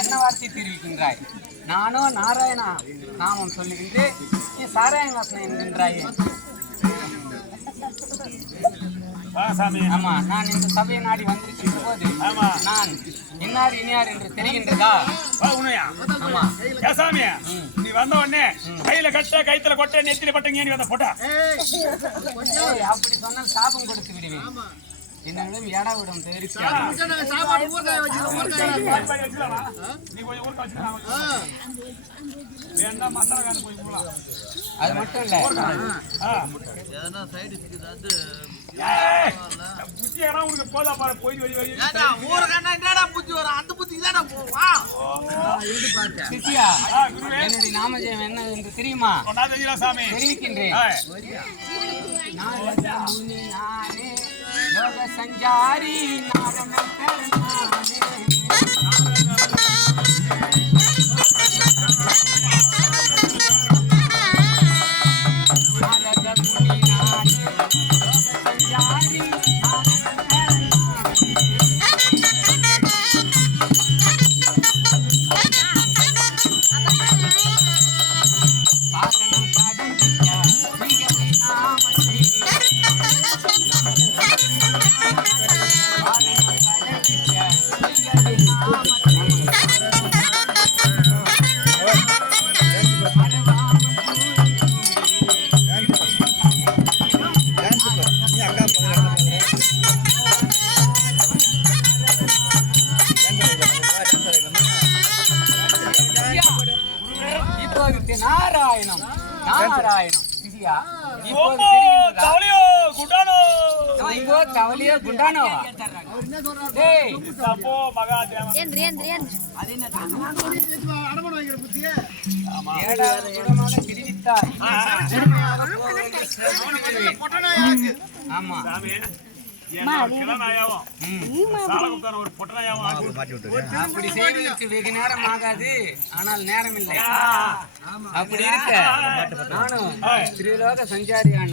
என்ன வார்த்தை தெரிவிக்கின்றாய்? நானோ நாராயணா நாமம் சொல்லுகின்றேன், நீ சாராயங்காசனம் என்கின்றாயே. ஆமா, நான் இந்த சபையை நாடி வந்திருக்கின்ற போது நான் இன்னார் இனியார் என்று தெரிகின்றதா? ஆமா சாமி, நீ வந்த உடனே கையில கட்ட கைத்துல கொட்ட நெத்தில பட்டங்க நீ வந்த போட்டா அப்படி சொன்னால் சாபம் கொடுத்து விடுவேன். என்னிடம் எடா விடும் அது மட்டும் இல்ல, என்னுடைய நாமஜெயம் என்ன என்று தெரியுமா? தெரிவிக்கின்றேன். யோக சஞ்சாரி நாராயணம் நாராயணம் சிசியா ஓம்போ தவளியோ குண்டானோ இப்போ கவலியோ குண்டானோவா டேய் அப்போ மகாதேவன் ஏடா சுடமான பிரிவித்தாய் ஆமா சாமி என்ன கிளநாயாவும் சாலகுப்தான ஒரு பொட்டநாயாவும் அப்படி செய்வதற்கு வெகு நேரம் ஆகாது ஆனால் நேரம் இல்லை அப்படி இருக்க நானும் திரிலோக சஞ்சாரியான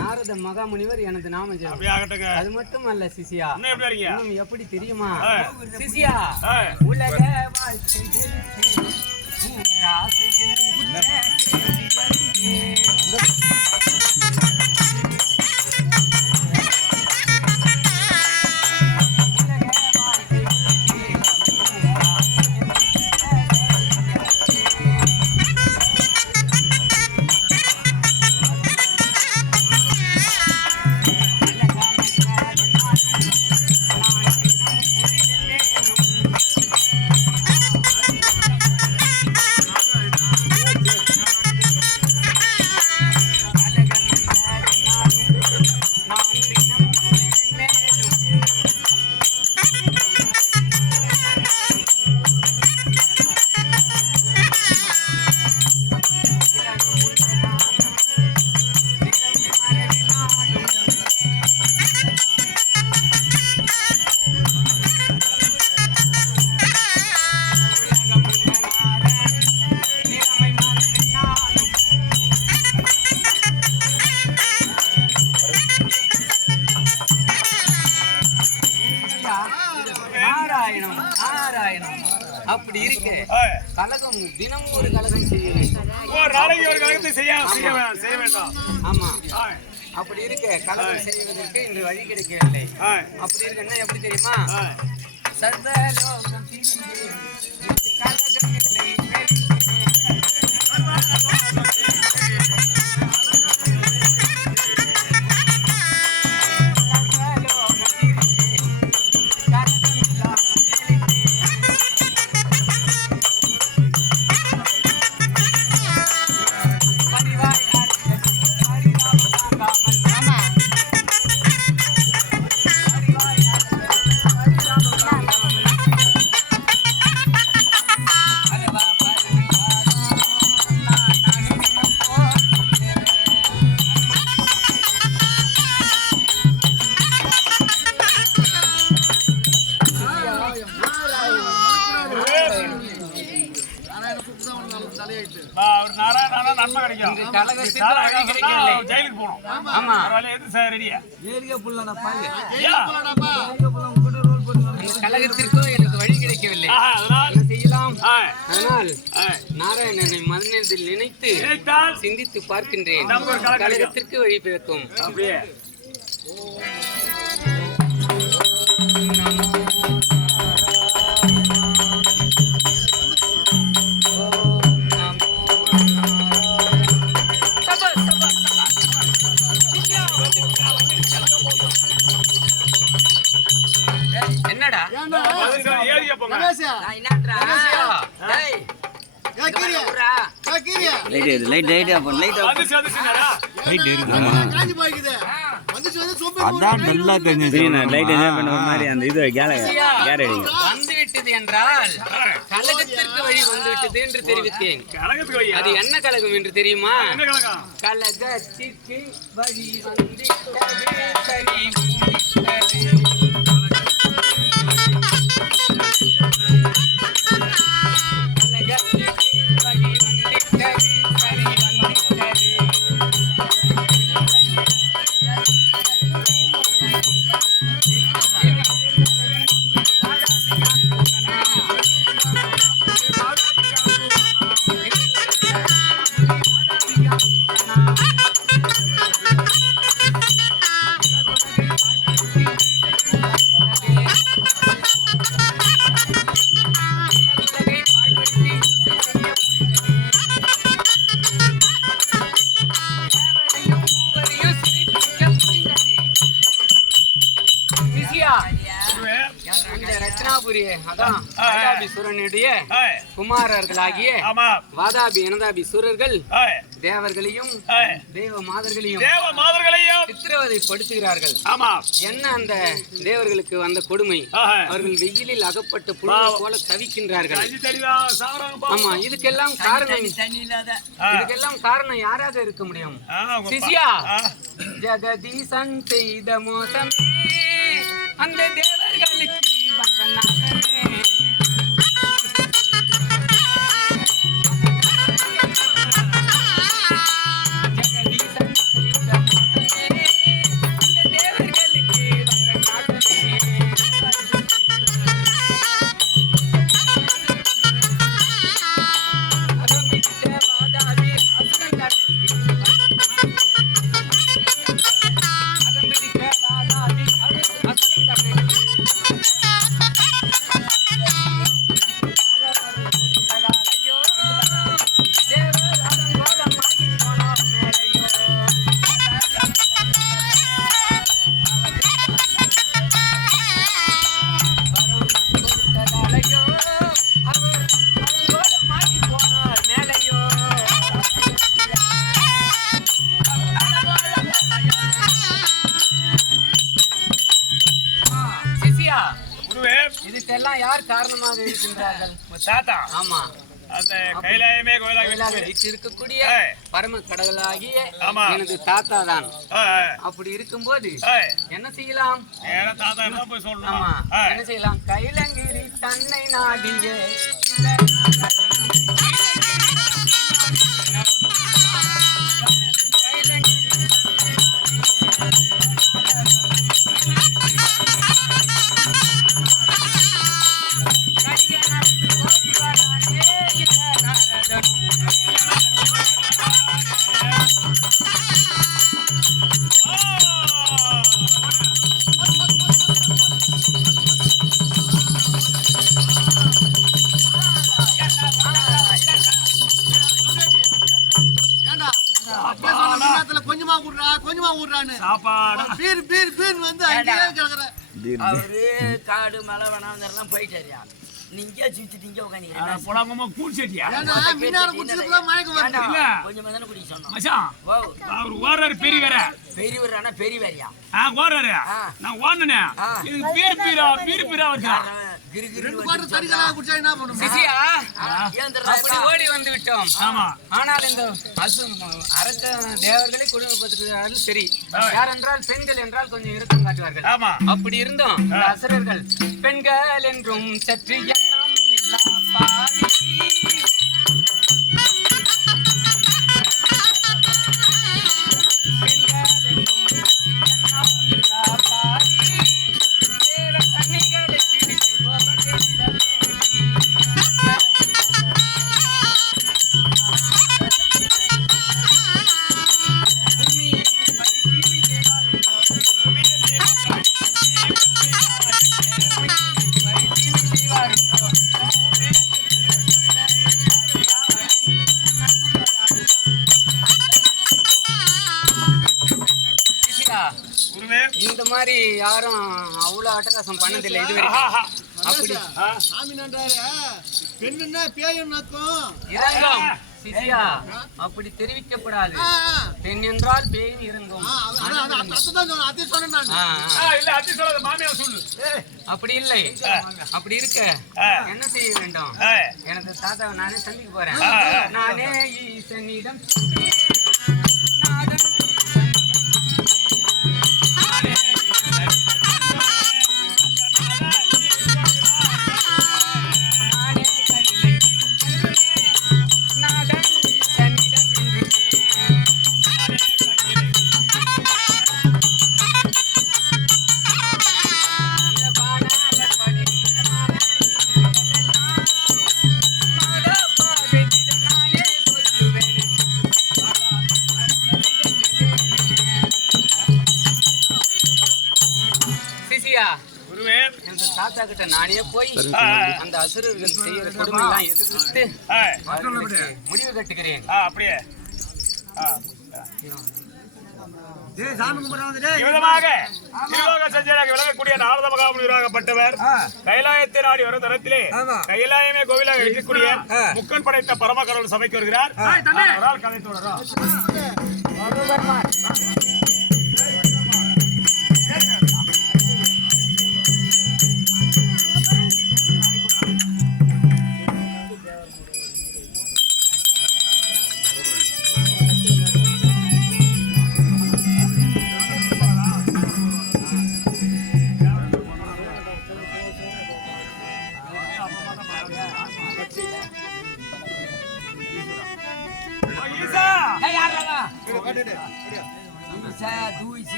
நாரத மகாமுனிவர் எனது நாமம் ஜெபம். அப்படியே ஆகட்டுங்க. அது மட்டும் அல்ல சிசியா இன்னும் எப்படி இருக்கீங்க? இன்னும் எப்படி தெரியுமா சிசியா உலக வாழ்க்கை நாராயணம் நாராயணம் அப்படி இருக்க கலகம் தினமும் ஒரு கலகம் செய்ய வேண்டும். ஒரு நாளைக்கு ஒரு கலகத்தை செய்ய வேண்டாம். ஆமா அப்படி இருக்க கலகம் செய்வதற்கு இன்று வழி கிடைக்கவில்லை. அப்படி இருக்குன்னா எப்படி தெரியுமா சர்வலோகம் திரிந்து கலகம் இல்லை நன்மை கிடைக்கும். ஜெயிலுக்கு போகணும். ஆமா எது சார் ரெடியா கழகத்திற்கும் எனக்கு வழி கிடைக்கவில்லை. என்ன செய்யலாம்? ஆனால் நாராயணனை மனதில் நினைத்து சிந்தித்து பார்க்கின்றேன். கழகத்திற்கு வழி பிறக்கும். அப்படியே என்னடா ஏரியா போங்க. வந்துவிட்டது என்றால் கழகத்திற்கு வழி வந்துவிட்டது என்று தெரிவித்தேன். அது என்ன கழகம் என்று தெரியுமா? கழகத்திற்கு வழி சிசியா குருவே அந்த ரத்னாபுரி அதான் வாதாபிசுரனுடைய குமாரர்களாகிய ஆமா வாதாபி அனதாபி சூரர்கள் ஏய் தேவர்களையும் தேவ மாதர்களையும் சித்திரவதை படுத்துகிறார்கள். ஆமா என்ன அந்த தேவர்களுக்கு வந்த கொடுமை, அவர்கள் வெயிலில் அகப்பட்ட புழு போல தவிக்கின்றார்கள். ஆமா, இதுக்கெல்லாம் காரணம் யாராக இருக்க முடியும்? சிசியா, ஜெகதீசன் செய்த மோசமே அந்த தேவர்களுக்கு வந்த நாசமே. இதுக்கெல்லாம் யார் காரணமாக இருக்கின்றார்கள்? தாத்தா. ஆமா, அந்த கைலாயமே கோயிலாக இருக்கக்கூடிய பரம கடவுளாகிய எனது தாத்தா தான். அப்படி இருக்கும்போது என்ன செய்யலாம்? ஆமா, என்ன செய்யலாம்? கைலங்கிரி தன்னை நாடிய அவரு காடு மலை வனாந்தரெல்லாம் போயிட்டாரியா. நீங்க சுத்திட்டீங்க கொஞ்சம் தானே குடிக்க சொன்னோம். பெரியவர் ஆனா பெரியவரியா ஓடி வந்து விட்டோம். ஆனால் இந்த அரக்க தேவர்களை குடும்பப்படுத்துகிறார்கள். சரி, யார் என்றால் பெண்கள் என்றால் கொஞ்சம் இரக்கம் காட்டுவார்கள். அப்படி இருந்தோம் அசுரர்கள் பெண்கள் என்றும் சற்று எண்ணம் இல்லா பாவி. இந்த மாதிரி யாரும் அவ்வளவு அட்டகாசம் பண்ணதில்லை இதுவரைக்கும். அப்படி அப்படி தெரிவிக்கப்படாது. பெண் என்றால் பேய் இறங்கும். அப்படி இல்லை. அப்படி இருக்க என்ன செய்ய வேண்டும்? எனது தாத்தாவை நானே சந்திக்க போறேன். நானே ஈசனிடம் தாத்தா கிட்ட நானே போய் அந்த அசுரர்கள் செய்யற கொடுமை எல்லாம் எதிர்த்து முடிவு கட்டுகிறேன். அப்படியே இவ்விதமாக திருலோக சஞ்சரியாக விளங்கக்கூடிய நாரத மகாமுனிவராகப்பட்டவர் கைலாயத்தை நாடி வரும் தரத்திலே கைலாயமே கோவிலாக இருக்கக்கூடிய முக்கன் படைத்த பரமகடவுள் சபைக்கு வருகிறார். கதை தொடரும்.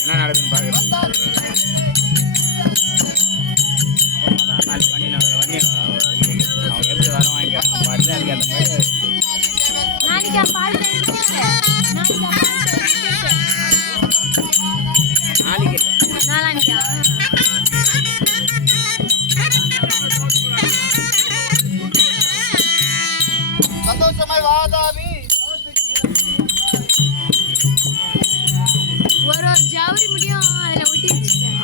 என்ன நடக்குதுன்னு பாக்குறது. நாளைக்கு வண்டி அவங்க எப்படி வர வாங்கிக்கிறாங்க பார்த்து அதுக்கு அந்த மாதிரி நாளைக்கு சந்தோஷமாய் வாதாவி ஒரு ஜவுரி முடியும் அதுல ஒட்டி வச்சுக்கிறேன்.